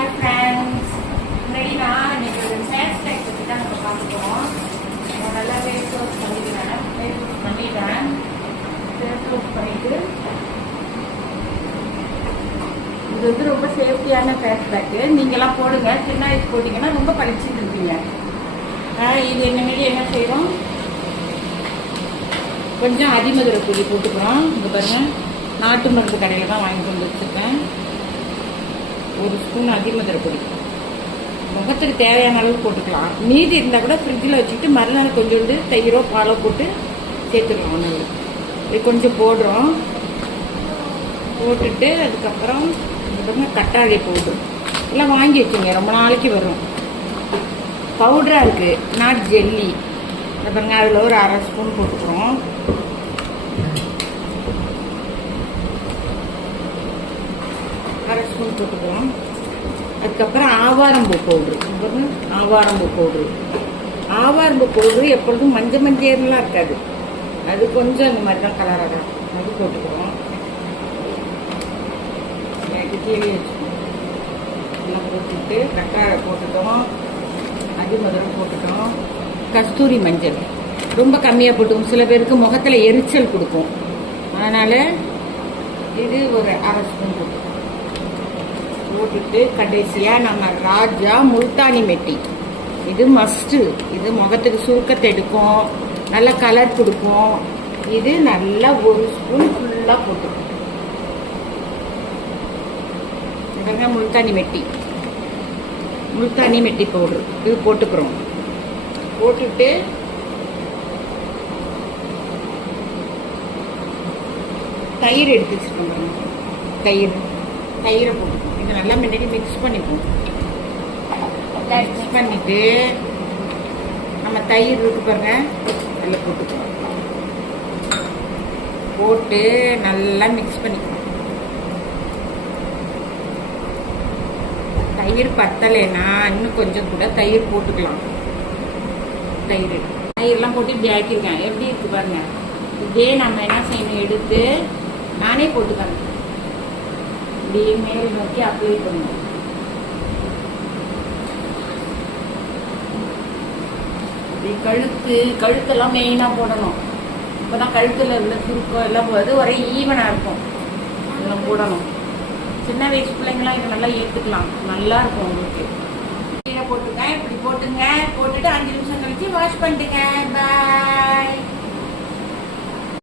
Hi friends, முன்னாடி நான் இன்னைக்கு ஒரு ஹேர் ஸ்டைல் பற்றி தான் நம்ம பார்த்துக்கிறோம். நல்லா ஃபேஸ் வாஷ் பண்ணிக்கிறேன். ஃபேஸ் வாஷ் பண்ணிட்டேன். ஃபேஸ் வாஷ் பண்ணிட்டு இது வந்து ரொம்ப சேஃப்டியான ஃபேஸ் பேக்கு. நீங்களாம் போடுங்க. சின்ன வயசு போட்டிங்கன்னா ரொம்ப பளிச்சுட்டு இருப்பீங்க. இது என்னமாரி என்ன செய்வோம், கொஞ்சம் அதிமதுரை பொடி போட்டுக்கிறோம். இங்கே பாருங்கள், நாட்டு மருந்து கடையில் தான் வாங்கி கொண்டு வச்சுருக்கேன். ஒரு ஸ்பூன் அதிமதுரை பொடி முகத்துக்கு தேவையான அளவு போட்டுக்கலாம். மீதி இருந்தால் கூட ஃப்ரிட்ஜில் வச்சுட்டு மறுநாள் கொஞ்சோண்டு தயிரோ பாலோ போட்டு சேர்த்துக்கலாம். ஒன்று இது கொஞ்சம் போடுறோம். போட்டுட்டு அதுக்கப்புறம் கட்டாழி பவுடர் எல்லாம் வாங்கி வச்சுங்க, ரொம்ப நாளைக்கு வரும். பவுடராக இருக்குது, நாட் ஜெல்லி. பாருங்க, அதில் ஒரு அரை ஸ்பூன் போட்டுக்கிறோம். அரை ஸ்பூன் போட்டுக்கிறோம். அதுக்கப்புறம் ஆவாரம்பூ பவுட்ரு. ஆவாரம்பூ பவுட்ரு எப்பொழுதும் மஞ்சள் மஞ்சள்லாம் இருக்காது, அது கொஞ்சம் இந்த மாதிரி தான் கலராக தான். அது போட்டுக்கிறோம். கீழே வச்சுக்கணும். எல்லாம் போட்டுட்டு கட்டாழை போட்டுட்டோம், அதிமதுரம் போட்டுட்டோம். கஸ்தூரி மஞ்சள் ரொம்ப கம்மியாக போட்டுக்கும். சில பேருக்கு முகத்தில் எரிச்சல் கொடுக்கும், அதனால் இது ஒரு அரை ஸ்பூன் போட்டுட்டு கடைசியாக நம்ம ராஜா முல்தானி மெட்டி. இது மஸ்ட்டு. இது முகத்துக்கு சுருக்கத்தை எடுக்கும், நல்ல கலர் கொடுக்கும். இது நல்லா ஒரு ஸ்பூன் ஃபுல்லாக போட்டுக்கணும். முல்தானி மெட்டி பவுடர் இது போட்டுக்கிறோம். போட்டுட்டு தயிர் எடுத்து வச்சுக்கோங்க. தயிரை போட்டுக்கணும். இது நல்லா முன்னாடி மிக்ஸ் பண்ணிப்போம். மிக்ஸ் பண்ணிட்டு நம்ம தயிர் இருக்கு பாருங்க, அதில் போட்டுக்கிறோம். போட்டு நல்லா மிக்ஸ் பண்ணிக்கணும். தயிர் பத்தலைன்னா இன்னும் கொஞ்சம் கூட தயிர் போட்டுக்கலாம். தயிர்லாம் போட்டு இப்படி ஆக்கிருக்கேன். எப்படி இருக்கு பாருங்க. இதே நம்ம என்ன செய்யணும், எடுத்து நானே போட்டுக்கணும். இப்படி மேல் நோக்கி அப்ளை பண்ணணும். இப்படி கழுத்தெல்லாம் மெயினாக போடணும். இப்போதான் கழுத்தில் உள்ள சுருக்கம் எல்லாம் போது ஒரே ஈவனாக இருக்கும். இதெல்லாம் போடணும். சின்ன வயசு பிள்ளைங்களாம் இதை நல்லா ஏற்றுக்கலாம், நல்லா இருக்கும் உங்களுக்கு. கீழே போட்டுங்க, இப்படி போட்டுங்க. போட்டுட்டு 5 நிமிஷம் கழிச்சு வாஷ் பண்ணிட்டுங்க. பாய்.